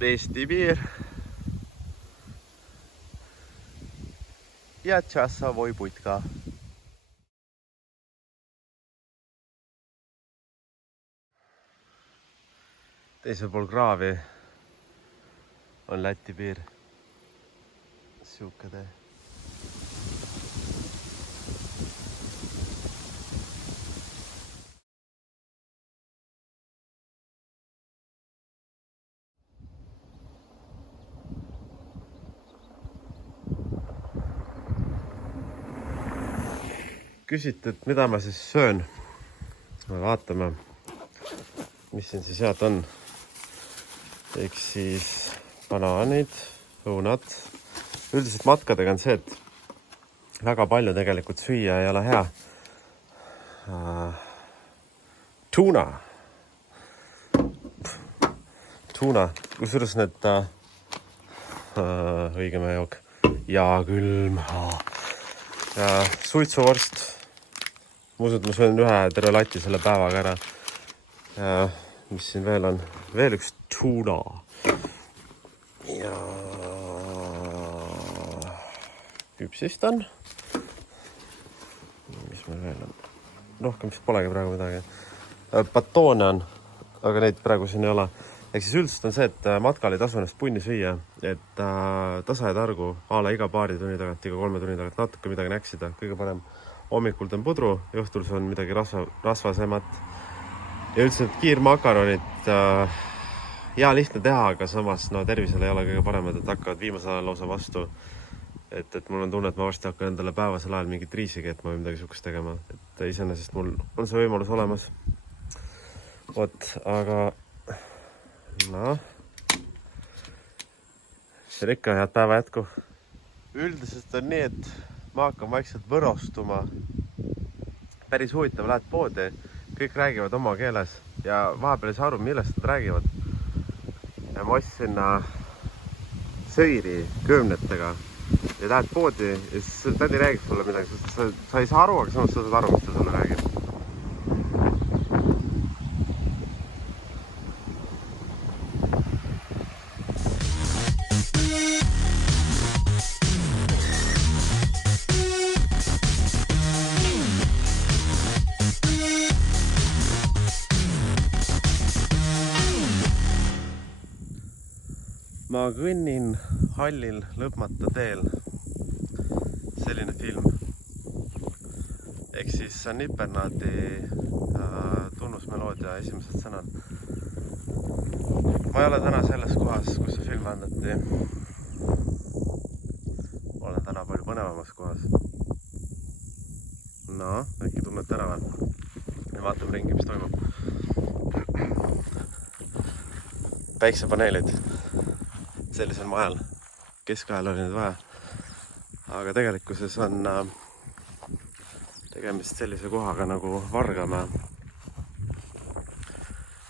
Eesti piir. Ja Tšassavoi putka. Teisel pool kraavi on Läti piir. Siuke tee. Küsiti, et mida ma siis söön. Vaatame, mis siin siis head on. Eks siis banaanid, õunad. Üldiselt matkadega on see, et väga palju tegelikult süüa ei ole hea. Tuuna. Kusjuures need õigeme jook. Ja külm. Ja suitsuvorst. Ma usun, et ma söön ühe terve lati selle päevaga ära. Ja mis siin veel on? Veel üks tuuna. Ja küpsist on. Mis meil veel on? Rohkem vist polegi praegu midagi. Batoone on, aga neid praegu siin ei ole. Ehk siis üldiselt on see, et matkal ei tasu ennast punni süüa, et tasa ja targu ala iga paari tunni tagant, iga 3 tunni tagant natuke midagi näksida. Kõige parem hommikul on pudru, õhtul see on midagi rasvasemat. Ja üldiselt kiirmakaronid hea lihtne teha, aga samas tervisele ei ole kõige paremad, et hakkavad viimasel ajal lausa vastu. Et mul on tunne, et ma varsti hakkan endale päevasel ajal mingit riisi keetma või midagi sukest tegema. Et iseenesest mul on see võimalus olemas. Aga see ikka head päeva jätku. Üldiselt on nii, et ma hakkan vaikselt võrostuma. Päris huvitav, lähed poodi, kõik räägivad oma keeles ja vahepeal ei saa aru, millest nad räägivad. Ja ma ostsin sõiri köömnetega ja lähed poodi ja siis tädi räägib sulle midagi, sest sa ei saa aru, aga samas sa saad aru, mis ta sulle räägib. Ma kõnnin hallil lõpmata teel. Selline film. Ehk siis Nipernaadi tunnusmeloodia esimesed sõnad. Ma ei ole täna selles kohas, kus see film vändati. Olen täna palju põnevamas kohas. Äkki tunned tänaval. Ja vaatame ringi, mis toimub. Päiksepaneelid. Sellisel majal. Keskajal oli nüüd vaja. Aga tegelikkuses on tegemist sellise kohaga nagu Vargamäe.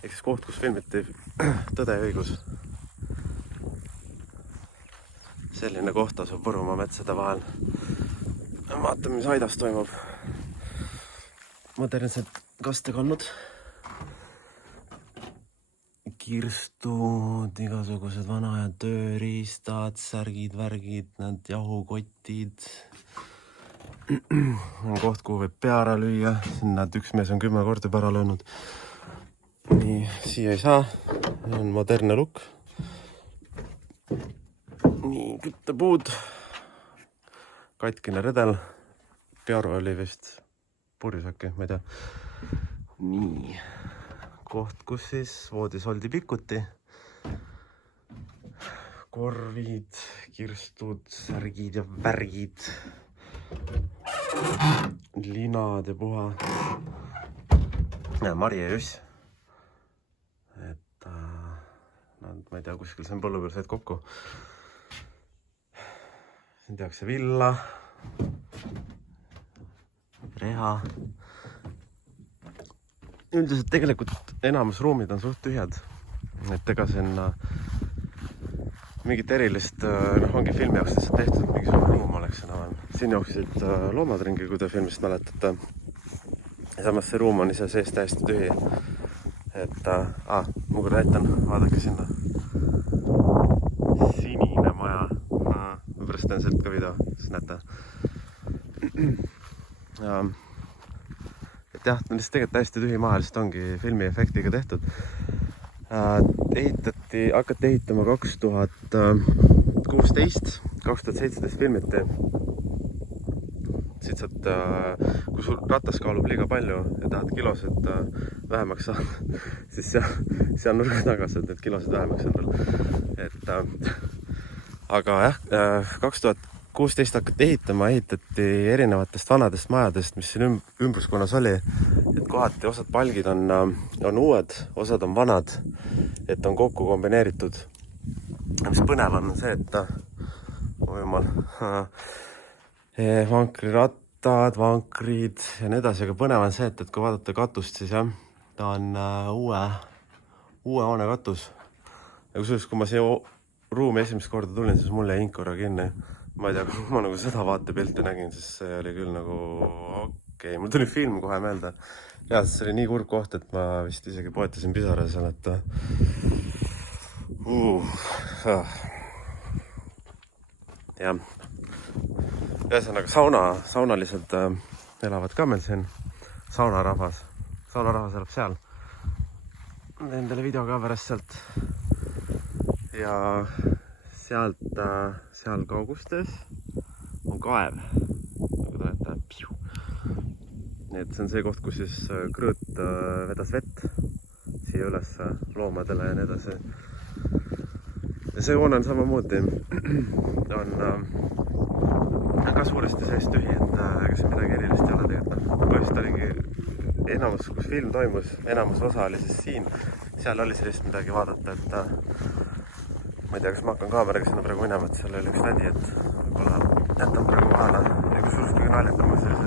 Ehk siis koht, kus filmiti Tõde ja õigus. Selline koht asub Võrumaa metsade vahel. Vaatame, mis Aidas toimub. Modernsed kastekannud. Kirstud, igasugused vanajad tööriistad, särgid, värgid, need jahukotid. On koht, kuhu võib pea ära lüüa. Siin näed, üks mees on 10 korda juba ära löönud. Nii, siia ei saa. On modernne lukk. Nii, küttepuud. Katkine redel. Pearu oli vist purjus äkki, ma ei tea. Nii. Koht, kus siis voodis oldi pikuti. Korvid, kirstud, särgid ja värgid. Linad ja puha. Ja Mari ja Juss. Et ma ei tea, kuskil see on põllu peal said kokku. Siin tehakse villa. Reha. Üldiselt tegelikult enamus ruumid on suht tühjad. Et ega siin mingit erilist, ongi filmi jaoks lihtsalt tehtud, mingi suur ruum oleks enam. Siin jooksid loomad ringi, kui te filmist mäletate. Samas see ruum on ise sees täiesti tühi. Et, ma küll näitan, vaadake sinna. teen sealt ka video, siis näete. Et jah, ta on lihtsalt tegelikult täiesti tühi maha, lihtsalt ongi filmi efektiga tehtud. Hakati ehitama 2016, 2017 filmiti. Siit saad, kui sul ratas kaalub liiga palju ja tahad kilosid vähemaks saada, siis seal nurga taga saad need kilosid vähemaks endal. Aga jah, 2016 hakati ehitati erinevatest vanadest majadest, mis siin ümbruskonnas oli. Et kohati osad palgid on uued, osad on vanad, et on kokku kombineeritud. Mis põnev on see, et vankrirattad, vankrid ja nii edasi, aga põnev on see, et kui vaadata katust, siis jah, ta on uue hoone katus. Ja kusjuures, kui ma siia ruumi esimest korda tulin, siis mul jäi hing korra kinni. Ma ei tea, kui ma nagu seda vaatepilti nägin, siis see oli küll nagu okei. Mul tuli film kohe meelde. Reaalselt see oli nii kurb koht, et ma vist isegi poetasin pisara seal, et jah. Ühesõnaga saunalised elavad ka meil siin. Saunarahvas elab seal. Teen teile video ka pärast sealt. Ja seal kaugustes on kaev, nagu te näete. Nii et see on see koht, kus siis krõõt vedas vett siia üles loomadele ja nii edasi. Ja see hoone on samamoodi. On ka suuresti sees tühi, et ega siin midagi erilist ei ole tegelikult. Põhjust oligi enamus, kus film toimus, enamus osa oli siis siin. Seal oli sellist midagi vaadata, et ma ei tea, kas ma hakkan kaameraga sinna praegu minema, et seal oli üks vädi, et võib-olla jätan praegu vahele. Ja kus sulust kõige naljakam on see, et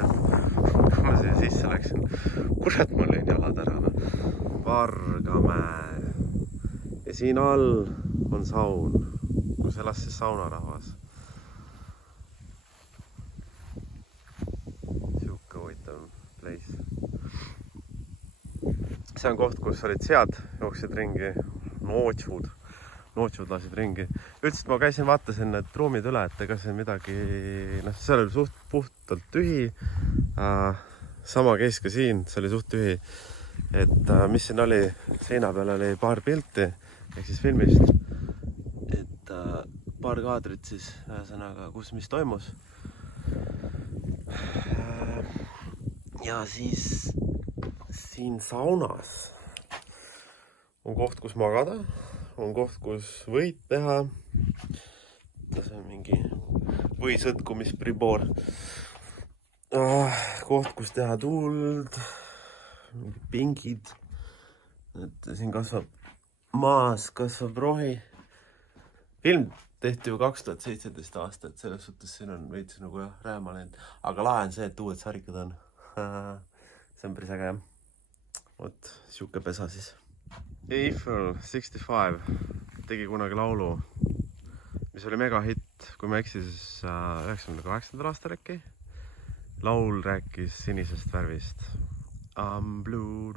ma siia sisse läksin. Kurat, ma lõin jalad ära. Vargamäe. Ja siin all on saun, kus elas siis saunarahvas. Siuke huvitav place. See on koht, kus olid sead, jooksid ringi, nootsud lasid ringi. Üldiselt ma käisin, vaatasin need ruumid üle, et ega siin midagi, seal oli suht puhtalt tühi. Sama käis ka siin, see oli suht tühi. Et mis siin oli, seina peal oli paar pilti, ehk siis filmist. Et paar kaadrit siis, ühesõnaga, kus mis toimus. Ja siis siin saunas on koht, kus magada, on koht, kus võid teha. See on mingi võisõtkumispriboor. Koht, kus teha tuld, pingid. Et siin kasvab maas, kasvab rohi. Film tehti ju 2017 aasta, et selles suhtes siin on veits nagu jah, rääma läinud. Aga lahe on see, et uued sarikad on. See on päris äge jah. Vot, siuke pesa siis. Eiffel 65 tegi kunagi laulu, mis oli mega hitt, kui ma eksin, siis 98. aastal äkki. Laul rääkis sinisest värvist. I'm blue,